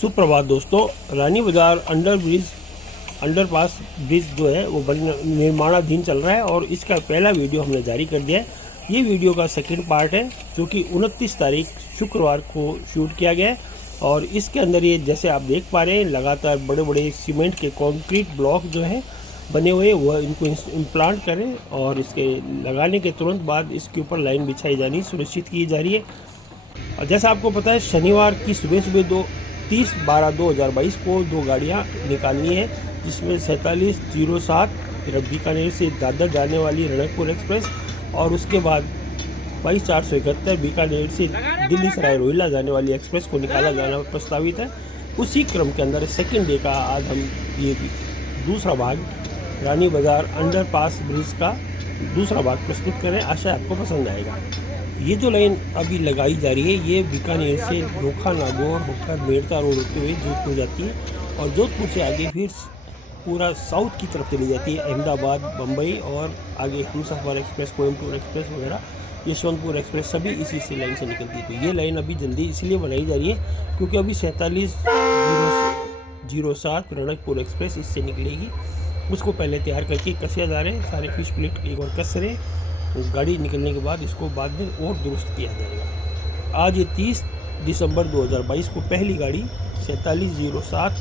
सुप्रभात दोस्तों। रानी बाज़ार अंडरपास ब्रिज जो है वो निर्माणाधीन चल रहा है और इसका पहला वीडियो हमने जारी कर दिया है। ये वीडियो का सेकंड पार्ट है जो कि 29 तारीख शुक्रवार को शूट किया गया है और इसके अंदर ये जैसे आप देख पा रहे हैं लगातार बड़े बड़े सीमेंट के कंक्रीट ब्लॉक जो है बने हुए वह इनको इम्प्लांट करें और इसके लगाने के तुरंत बाद इसके ऊपर लाइन बिछाई जानी सुनिश्चित की जा रही है। और जैसा आपको पता है शनिवार की सुबह 30/12/2022 को दो गाड़ियां निकालनी है जिसमें 4707 बीकानेर से दादर जाने वाली रणकपुर एक्सप्रेस और उसके बाद 22/471 बीकानेर से दिल्ली सराय रोहिल्ला जाने वाली एक्सप्रेस को निकाला जाना प्रस्तावित है। उसी क्रम के अंदर सेकेंड डे का आज हम ये दूसरा भाग रानी बाज़ार अंडरपास ब्रिज का दूसरा भाग प्रस्तुत करें। आशा आपको पसंद आएगा। ये जो लाइन अभी लगाई जा रही है ये बीकानेर से नोखा नागौर होकर मेड़ता रोड होते हुए जोधपुर जाती है और जोधपुर से आगे फिर पूरा साउथ की तरफ चली जाती है अहमदाबाद, बम्बई और आगे हमसफ़र एक्सप्रेस, कोयम्बटूर एक्सप्रेस वगैरह, यशवंतपुर एक्सप्रेस सभी इसी से लाइन से निकलती है। तो ये लाइन अभी जल्दी इसलिए बनाई जा रही है क्योंकि अभी 4707 रणकपुर एक्सप्रेस इससे निकलेगी। उसको पहले तैयार करके कसिया जा रहे हैं, सारे फिश प्लेट एक और कस रहे हैं। गाड़ी निकलने के बाद इसको बाद में और दुरुस्त किया जाएगा। आज ये 30 दिसंबर 2022 को पहली गाड़ी 4707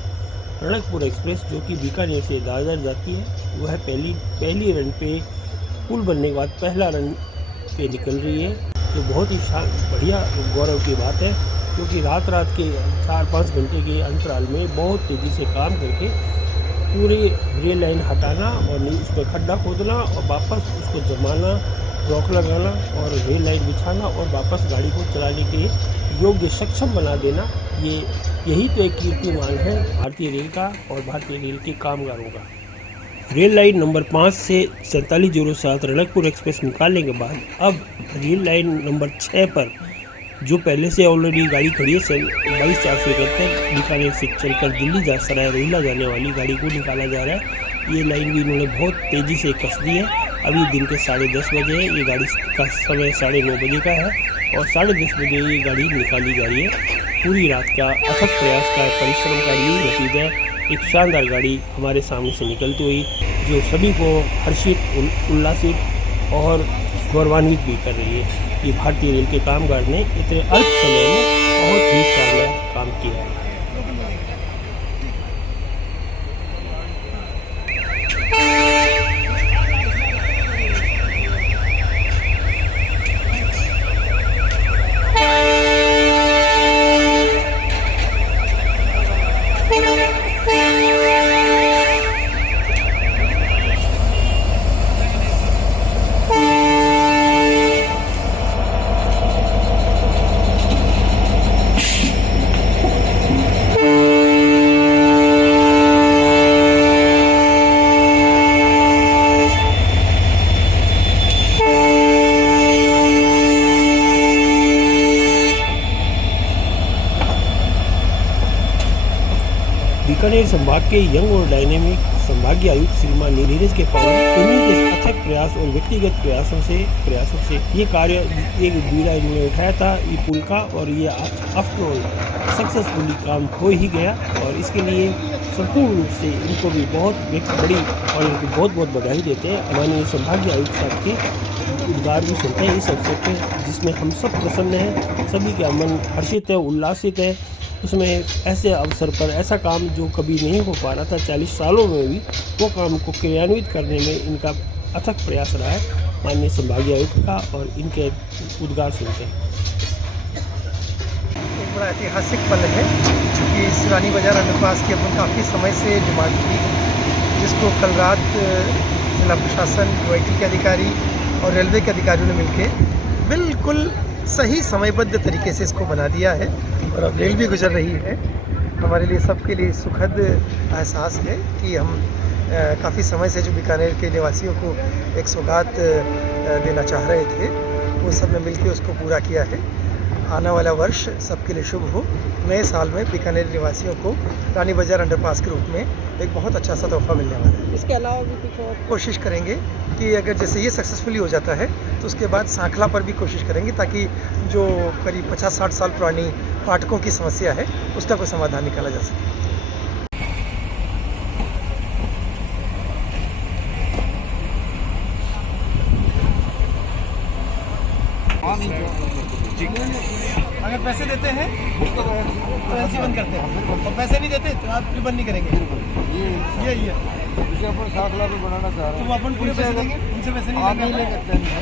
रणकपुर एक्सप्रेस जो कि बीकानेर से दादर जाती है वह पहली रन पे पुल बनने के बाद पहला रन पे निकल रही है। तो बहुत ही बढ़िया गौरव की बात है क्योंकि रात के 4-5 घंटे के अंतराल में बहुत तेज़ी से काम करके पूरी रेल लाइन हटाना और उस पर खड्डा खोदना और वापस उसको जमाना, ब्लॉक लगाना और रेल लाइन बिछाना और वापस गाड़ी को चलाने के योग्य सक्षम बना देना, यही तो एक कीर्तिमान है भारतीय रेल का और भारतीय रेल के कामगारों का। रेल लाइन नंबर 5 से 4707 रणकपुर एक्सप्रेस निकालने के बाद अब रेल लाइन नंबर 6 पर जो पहले से ऑलरेडी गाड़ी खड़ी है 22/471 बीकानेर से चलकर दिल्ली सराय रोहिल्ला जाने वाली गाड़ी को निकाला जा रहा है। ये लाइन भी इन्होंने बहुत तेज़ी से कस दी है। अभी दिन के 10:30 बजे है, ये गाड़ी का समय 9:30 बजे का है और 10:30 बजे ये गाड़ी निकाली जा रही है। पूरी रात का अथक प्रयास का परिश्रम का ये नतीजा है। एक शानदार गाड़ी हमारे सामने से निकलती हुई जो सभी को हर्षित, उल्लासित और गौरवान्वित भी कर रही है। ये भारतीय रेल के कामगार ने इतने अल्प समय में बहुत ही शानदार काम किया है। बीकानेर संभाग के यंग और डायनेमिक संभागीय आयुक्त श्रीमान नीरज के पावन इन्हीं के अथक प्रयास और व्यक्तिगत प्रयासों से ये कार्य एक बीड़ा इन्होंने उठाया था ये पुल का और ये आफ्टर ऑल सक्सेसफुली काम हो ही गया और इसके लिए संपूर्ण रूप से इनको भी बहुत बड़ी और इनको बहुत बहुत बधाई देते हैं। माननीय संभागीय आयुक्त साहब के उद्गार भी सुनते हैं इस अवसर पर जिसमें हम सब प्रसन्न हैं, सभी का मन हर्षित है, उल्लासित है। उसमें ऐसे अवसर पर ऐसा काम जो कभी नहीं हो पा रहा था 40 सालों में भी वो काम को क्रियान्वित करने में इनका अथक प्रयास रहा है माननीय संभागीय आयुक्त का और इनके उद्गार सुनते हैं। एक बड़ा ऐतिहासिक पल है कि इस रानी बाज़ार अंडरपास की अपन काफ़ी समय से डिमांड की जिसको कल रात जिला प्रशासन, OIT के अधिकारी और रेलवे के अधिकारियों ने मिलकर बिल्कुल सही समयबद्ध तरीके से इसको बना दिया है और अब रेल भी गुजर रही है। हमारे लिए सबके लिए सुखद एहसास है कि हम काफ़ी समय से जो बीकानेर के निवासियों को एक सौगात देना चाह रहे थे वो सब ने मिलकर उसको पूरा किया है। आने वाला वर्ष सबके लिए शुभ हो। नए साल में बीकानेर निवासियों को रानी बाज़ार अंडरपास के रूप में एक बहुत अच्छा सा तोहफा मिलने वाला है। इसके अलावा भी कुछ और कोशिश करेंगे कि अगर जैसे ये सक्सेसफुली हो जाता है तो उसके बाद सांखला पर भी कोशिश करेंगे, ताकि जो करीब 50-60 साल पुरानी फाटकों की समस्या है उसका कोई समाधान निकाला जा सके। अगर पैसे देते हैं तो एलसी बंद करते हैं, और पैसे नहीं देते तो आप बंद नहीं करेंगे। ये जिसे अपन 7 लाख में बनाना चाह रहे तो अपन पूरे पैसे देंगे, उनसे पैसे नहीं लेंगे,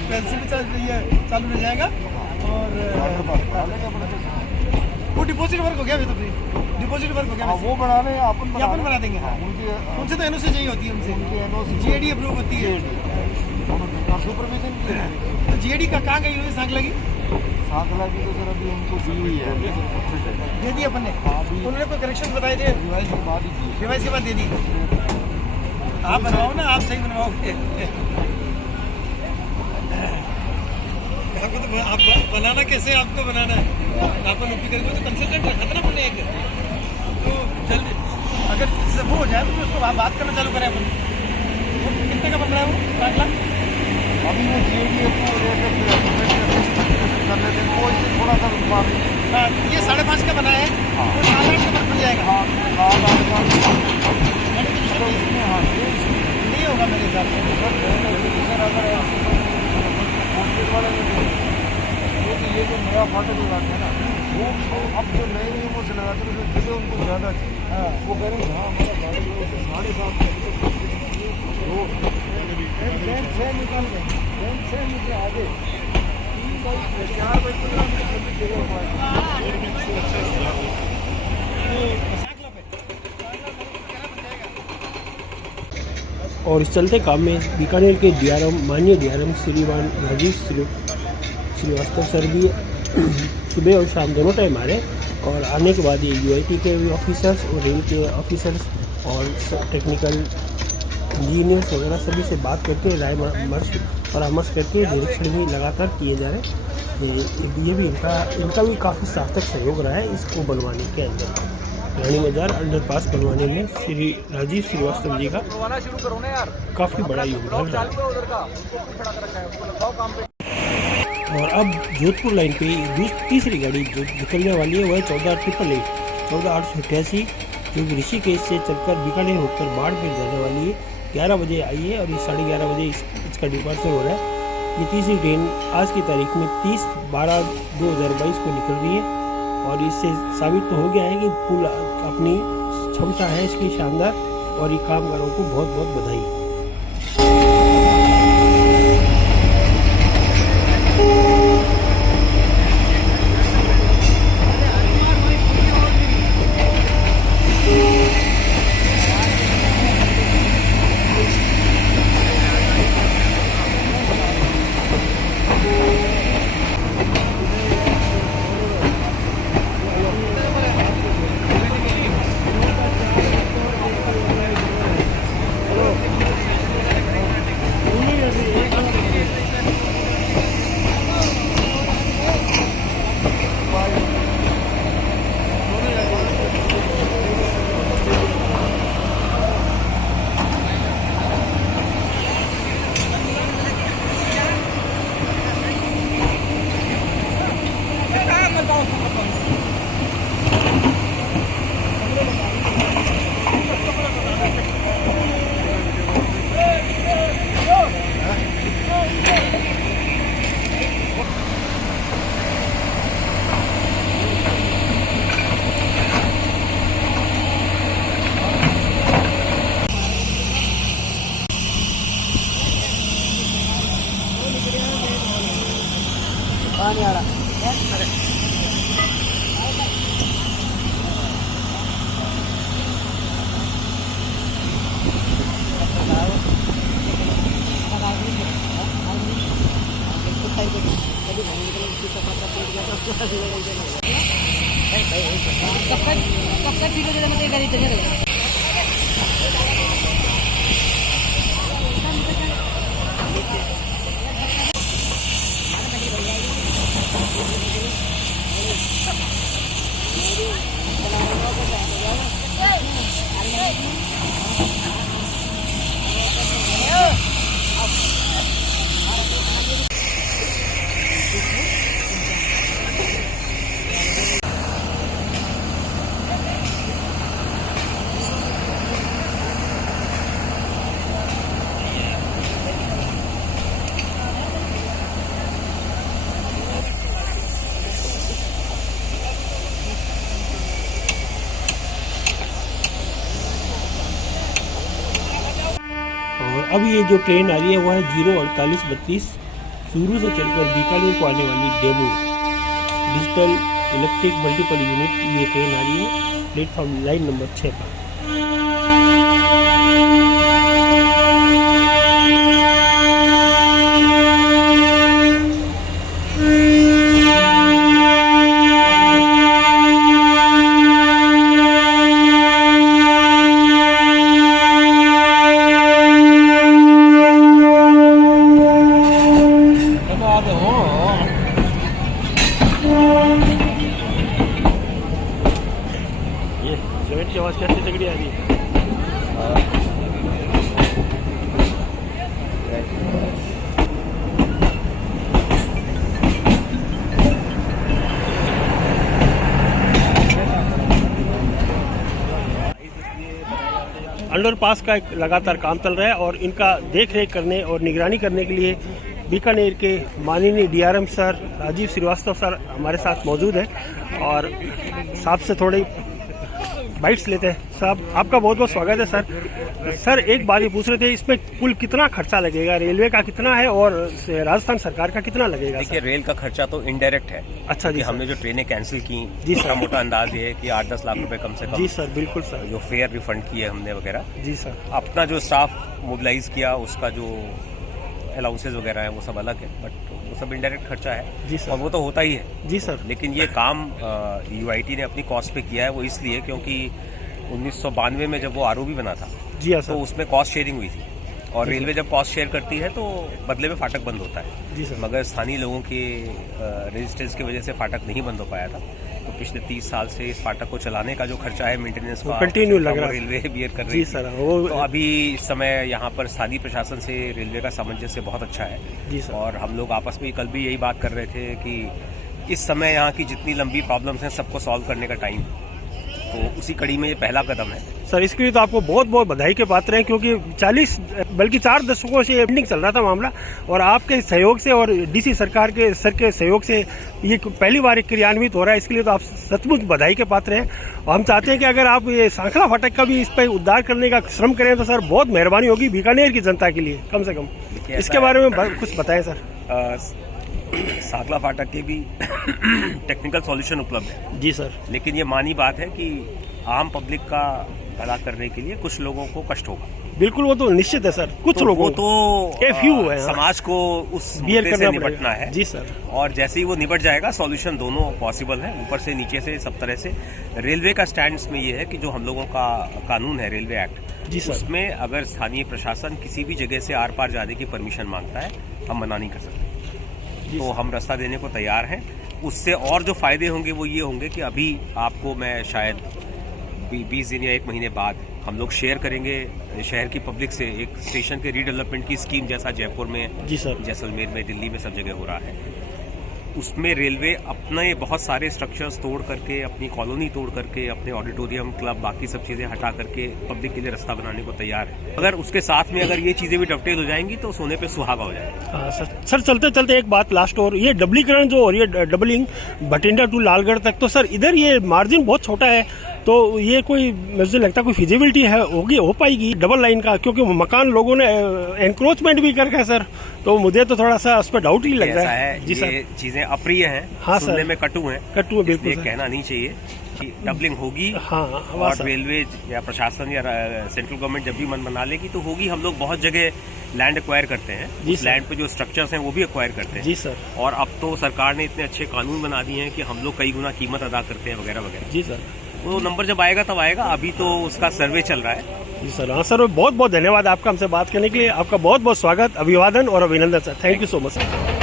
पेंसिल भी चालू रह जाएगा। और वो डिपॉजिट वर्क हो गया, अभी तो डिपॉजिट वर्क हो गया। वो बनाने अपन बना देंगे। हाँ, उनसे तो एनओसी चाहिए होती है, उनसे जीएडी अप्रूव होती है। सुपरविजन की है तो जीएडी का कहाँ गई हुई सांखला की? 7 लाख की तो सर अभी उनको दी हुई है, दे दी अपन ने। उन्होंने कोई करेक्शन बताए थे? रिवाइज के बाद ही दी। रिवाइज के बाद दे दी। आप बनवाओ ना, आप सही बनवाओगे। आपको तो आप बनाना कैसे, आपको बनाना है, अपन ऊपी करेंगे तो कंसल्टेंट रखा था ना अपने एक, तो जल्दी अगर वो हो जाए तो उसको बात करना चालू करें अपन। वो कितने का बन रहा है वो 7 लाख? अभी वो जीएडी को कर लेते हैं, वो इससे थोड़ा सा रुकवा देंगे। हाँ, ये 5.5 का बना है, वो 7 लाख का बन जाएगा। हाँ, 7 लाख का नहीं होगा मेरे हिसाब से। ये जो नया फाटक लगाते हैं ना, वो अब जो नए नियमों से लगाते हैं उसमें जगह उनको ज़्यादा चाहिए। हाँ, वो कह रहे हैं हाँ हमारा 7.5 बैंक 6 निकाल गए, बैंक 6 नीचे आगे 3 बाई 4 बाई 15 और इस चलते काम में बीकानेर के डीआरएम माननीय डीआरएम श्रीमान राजीव श्रीवास्तव सर भी सुबह और शाम दोनों टाइम आ रहे, और आने के बाद ये यूआईटी के ऑफिसर्स और रेल के ऑफिसर्स और टेक्निकल इंजीनियर्स वगैरह सभी से बात करके राय परामर्श करके निरीक्षण भी लगातार किए जा रहे हैं। ये भी इनका भी काफ़ी सार्थक सहयोग रहा है इसको बनवाने के अंदर। रानी बाज़ार अंडरपास बनवाने में श्री राजीव श्रीवास्तव जी का काफ़ी बड़ा योगदान रहा है। और अब जोधपुर लाइन पे तीसरी गाड़ी जो निकलने वाली है वह 1488 जो ऋषिकेश से चलकर बीकानेर होकर बाड़मेर जाने वाली है। 11 बजे आई है और ये 11:30 बजे इसका डिपार्चर हो रहा है। ये तीसरी ट्रेन आज की तारीख में 30/12/2022 को निकल रही है, और इससे साबित तो हो गया है कि पुल अपनी क्षमता है इसकी शानदार, और ये कामगारों को बहुत बहुत बधाई। पानी आ रहा कब तक धीरे धीरे मतलब गाड़ी चले रहेगा। अब ये जो ट्रेन आ रही है वो है 04832 चूरू से चलकर बीकानेर को आने वाली DEMU digital electric multiple unit ये ट्रेन आ रही है प्लेटफॉर्म लाइन नंबर 6 पर। ये जॉइंट की आवाज़ कैसे तगड़ी आ रही है। अंडरपास का एक लगातार काम चल रहा है और इनका देख रेख करने और निगरानी करने के लिए बीकानेर के माननीय DRM sir Rajiv Srivastava sir हमारे साथ मौजूद हैं और साहब से थोड़ी बाइट्स लेते हैं। साहब आपका बहुत बहुत स्वागत है सर। सर एक बात ये पूछ रहे थे, इसमें कुल कितना खर्चा लगेगा, रेलवे का कितना है और राजस्थान सरकार का कितना लगेगा? देखिए रेल का खर्चा तो इनडायरेक्ट है। अच्छा जी, हमने जो ट्रेनें कैंसिल की जी छोटा मोटा अंदाज ये है कि 8-10 लाख रुपए कम से कम। जी सर, बिल्कुल सर। जो फेयर रिफंड किए हमने वगैरह। जी सर। अपना जो स्टाफ मोबिलाइज किया उसका जो अलाउंसेज वगैरह है वो सब अलग है, बट वो सब इनडायरेक्ट खर्चा है। जी सर। और वो तो होता ही है। जी सर। लेकिन ये काम यूआईटी ने अपनी कॉस्ट पे किया है, वो इसलिए क्योंकि 1992 में जब वो आरओबी बना था जी हाँ तो सर। उसमें कॉस्ट शेयरिंग हुई थी और रेलवे जब कॉस्ट शेयर करती है तो बदले में फाटक बंद होता है। जी सर। मगर स्थानीय लोगों के रेजिस्टेंस की वजह से फाटक नहीं बंद हो पाया था, तो पिछले 30 साल से इस फाटक को चलाने का जो खर्चा है मेंटेनेंस का कंटिन्यू लग रहा है, रेलवे बियर कर रही जी सर। वो तो अभी इस समय यहाँ पर स्थानीय प्रशासन से रेलवे का सामंजस्य बहुत अच्छा है। जी सर। और हम लोग आपस में कल भी यही बात कर रहे थे कि इस समय यहाँ की जितनी लंबी प्रॉब्लम्स हैं सबको सॉल्व करने का टाइम, तो उसी कड़ी में ये पहला कदम है। सर इसके लिए तो आपको बहुत बहुत बधाई के पात्र हैं, क्योंकि 40 बल्कि 4 दशकों से पेंडिंग चल रहा था मामला और आपके सहयोग से और डीसी सरकार के सर के सहयोग से ये पहली बार क्रियान्वित हो रहा है। इसके लिए तो आप सचमुच बधाई के पात्र हैं और हम चाहते हैं कि अगर आप ये सांखला फाटक का भी इस पर उद्धार करने का श्रम करें तो सर बहुत मेहरबानी होगी बीकानेर की जनता के लिए कम से कम। इसके बारे में कुछ बताएं सर। सांखला फाटक के भी टेक्निकल सॉल्यूशन उपलब्ध है। जी सर। लेकिन ये मानी बात है कि आम पब्लिक का भला करने के लिए कुछ लोगों को कष्ट होगा। बिल्कुल, वो तो निश्चित है सर। कुछ लोगों तो है समाज को उस मुद्दे से निपटना है। जी सर। और जैसे ही वो निपट जाएगा सॉल्यूशन दोनों पॉसिबल है, ऊपर से नीचे से सब तरह से। रेलवे का स्टैंड में ये है कि जो हम लोगों का कानून है रेलवे एक्ट, जी सर, उसमें अगर स्थानीय प्रशासन किसी भी जगह से आर पार जाने की परमिशन मांगता है हम मना नहीं कर सकते, तो हम रास्ता देने को तैयार हैं। उससे और जो फायदे होंगे वो ये होंगे कि अभी आपको मैं शायद 20 दिन या 1 महीने बाद हम लोग शेयर करेंगे शहर की पब्लिक से एक स्टेशन के रीडेवलपमेंट की स्कीम, जैसा जयपुर में, जी सर, जैसलमेर में, दिल्ली में सब जगह हो रहा है। उसमें रेलवे अपने बहुत सारे स्ट्रक्चर्स तोड़ करके, अपनी कॉलोनी तोड़ करके, अपने ऑडिटोरियम, क्लब, बाकी सब चीज़ें हटा करके पब्लिक के लिए रास्ता बनाने को तैयार है। अगर उसके साथ में अगर ये चीज़ें भी डबटेल हो जाएंगी तो सोने पे सुहागा हो जाएगा। सर चलते चलते एक बात लास्ट, और ये डबलीकरण जो हो रही है, डबलिंग भटिंडा टू लालगढ़ तक, तो सर इधर ये मार्जिन बहुत छोटा है, तो ये कोई मुझे लगता है कोई फिजिबिलिटी है होगी, हो पाएगी डबल लाइन का? क्योंकि मकान लोगों ने एनक्रोचमेंट भी कर रखा है सर, तो मुझे तो थोड़ा सा उस पर डाउट ही लग रहा है। जी सर, चीजें अप्रिय हैं, हाँ सुनने सर, में कटु हैं, बिल्कुल कहना नहीं चाहिए कि डबलिंग होगी। हाँ, और रेलवे या प्रशासन या सेंट्रल गवर्नमेंट जब भी मन बना लेगी तो होगी। हम लोग बहुत जगह लैंड एक्वायर करते हैं, उस लैंड पे जो स्ट्रक्चर्स हैं वो भी एक्वायर करते हैं। जी सर। और अब तो सरकार ने इतने अच्छे कानून बना दिए हैं कि हम लोग कई गुना कीमत अदा करते हैं वगैरह वगैरह। जी सर, वो नंबर जब आएगा तब आएगा, अभी तो उसका सर्वे चल रहा है। जी सर। हाँ सर, बहुत बहुत धन्यवाद आपका हमसे बात करने के लिए। आपका बहुत बहुत स्वागत, अभिवादन और अभिनंदन sir. Thank you so much sir.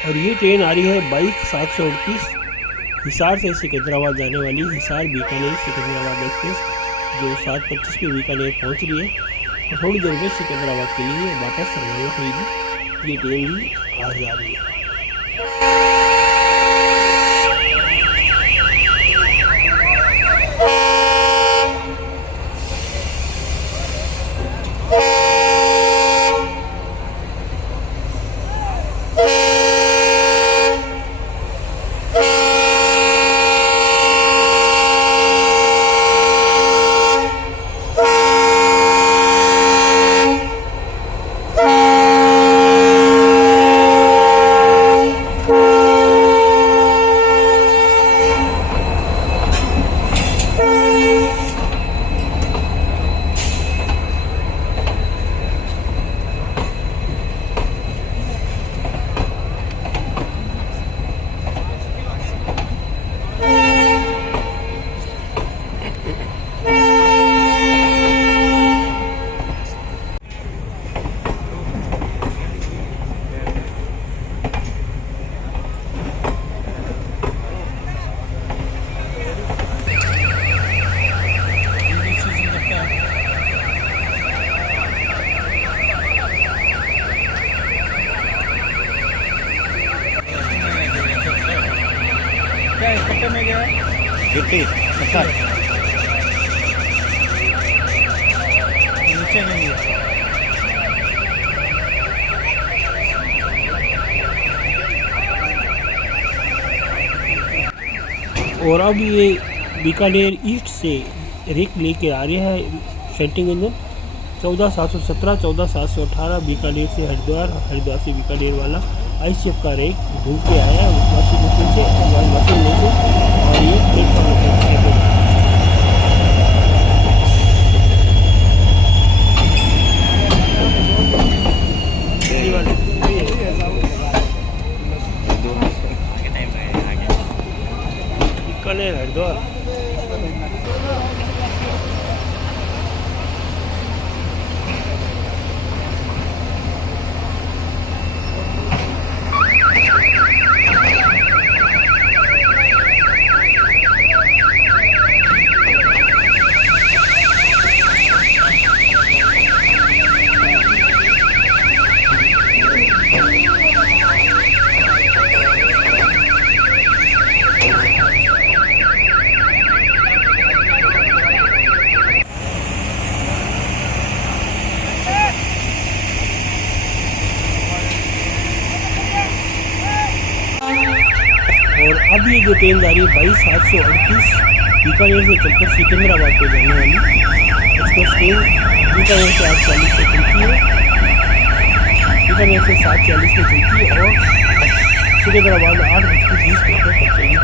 और ये ट्रेन आ रही है 22/738 हिसार से सिकंदराबाद जाने वाली, हिसार बीकानेर सिकंदराबाद एक्सप्रेस, जो 7:25 पे बीकानेर पहुंच रही है और थोड़ी देर में सिकंदराबाद के लिए वापस रवाना हुई। ये ट्रेन भी आज आ रही है। 30, 70 नीचे नहीं है। और अब ये बीकानेर ईस्ट से रेक लेके आ रहा है सेंटिंग इंजन 14717, 14718 बीकानेर से हरिद्वार, हरिद्वार से बीकानेर वाला ICF का रेक ढूंढ के आया है वॉशिंग मशीन से, मशीन में से, और ये प्लेटफॉर्म बीकानेर हरिद्वार। और अब ये जो ट्रेन जा रही है 22,738 बीकानेर से चलकर सिकंदराबाद को जाने वाली एक्सप्रेस ट्रेन बीकानेर से 8:40 पे चलती है, बीकानेर से 7:40 पे चलती है और सिकंदराबाद 8:20 पे पहुँचेगी।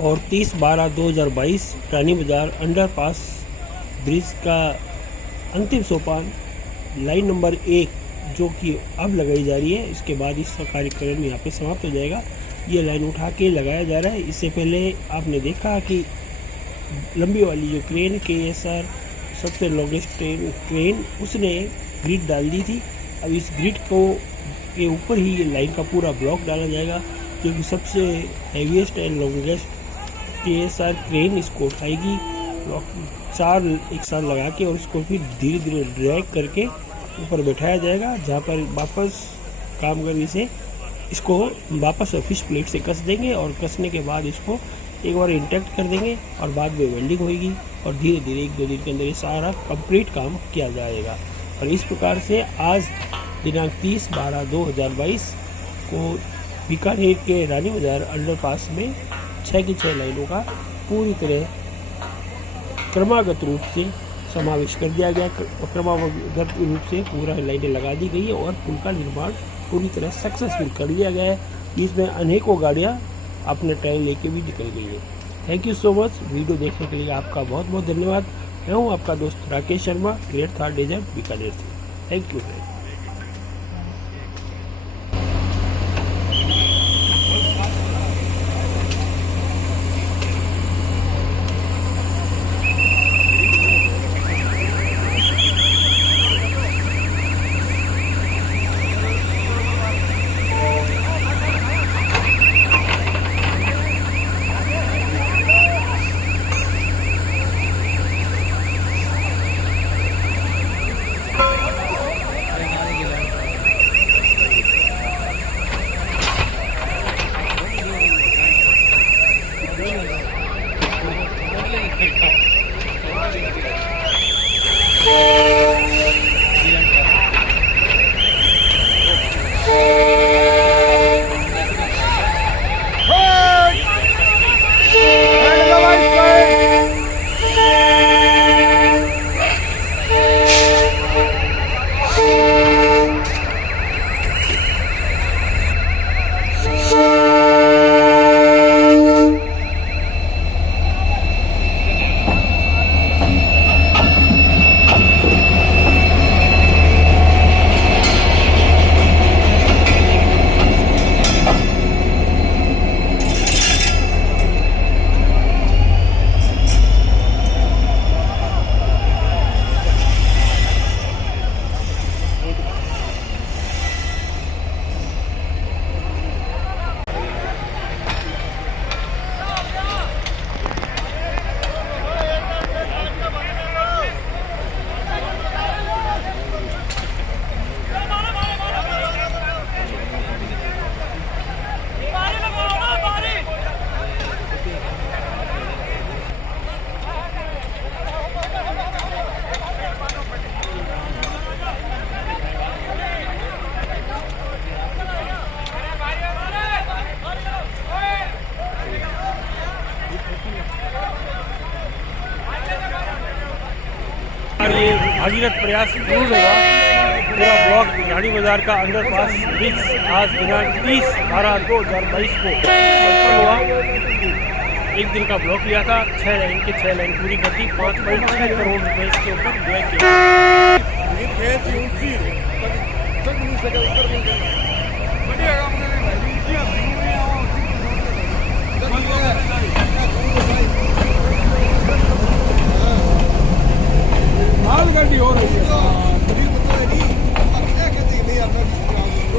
और 30/12/2022 रानी बाज़ार अंडरपास ब्रिज का अंतिम सोपान लाइन नंबर 1 जो कि अब लगाई जा रही है, इसके बाद इसका कार्यक्रम यहाँ पे समाप्त हो जाएगा। ये लाइन उठा के लगाया जा रहा है। इससे पहले आपने देखा कि लंबी वाली जो क्रेन KSR सबसे लॉन्गेस्ट क्रेन उसने ग्रिड डाल दी थी। अब इस ग्रिड को के ऊपर ही ये लाइन का पूरा ब्लॉक डाला जाएगा, जो कि सबसे heaviest and longest KSR crane इसको उठाएगी, चार एक साथ लगा के, और इसको फिर धीरे धीरे ड्रैग करके ऊपर बैठाया जाएगा, जहाँ पर वापस कामगर से इसको वापस फिश प्लेट से कस देंगे, और कसने के बाद इसको एक बार इंटैक्ट कर देंगे और बाद में वेल्डिंग होगी, और धीरे धीरे 1-2 दिन के अंदर ये सारा कंप्लीट काम किया जाएगा। और इस प्रकार से आज दिनांक 30/12/2022 को बीकानेर के रानी बाज़ार अंडरपास में 6 की 6 लाइनों का पूरी तरह क्रमागत रूप से समावेश कर दिया गया। क्रमागत रूप से पूरा लाइनें लगा दी गई है और पुल का निर्माण पूरी तरह सक्सेसफुल कर लिया गया है। इसमें अनेकों गाड़ियाँ अपने टाइम लेके भी निकल गई है। Thank you so much. Video देखने के लिए आपका बहुत बहुत धन्यवाद। मैं हूँ आपका दोस्त राकेश शर्मा, ग्रेट थार डेजर्ट बीकानेर से। Thank you friend. भागीरथ प्रयास पूर्ण हुआ। पूरा ब्लॉक रानी बाजार का अंडरपास ब्रिज आज दिनांक 30/12/2022 को संपन्न हुआ। एक दिन का ब्लॉक लिया था, 6 लाइन की 6 लाइन पूरी कर दी, 5.6 करोड़ रुपए इसके ऊपर व्यय किया। बढ़िया काम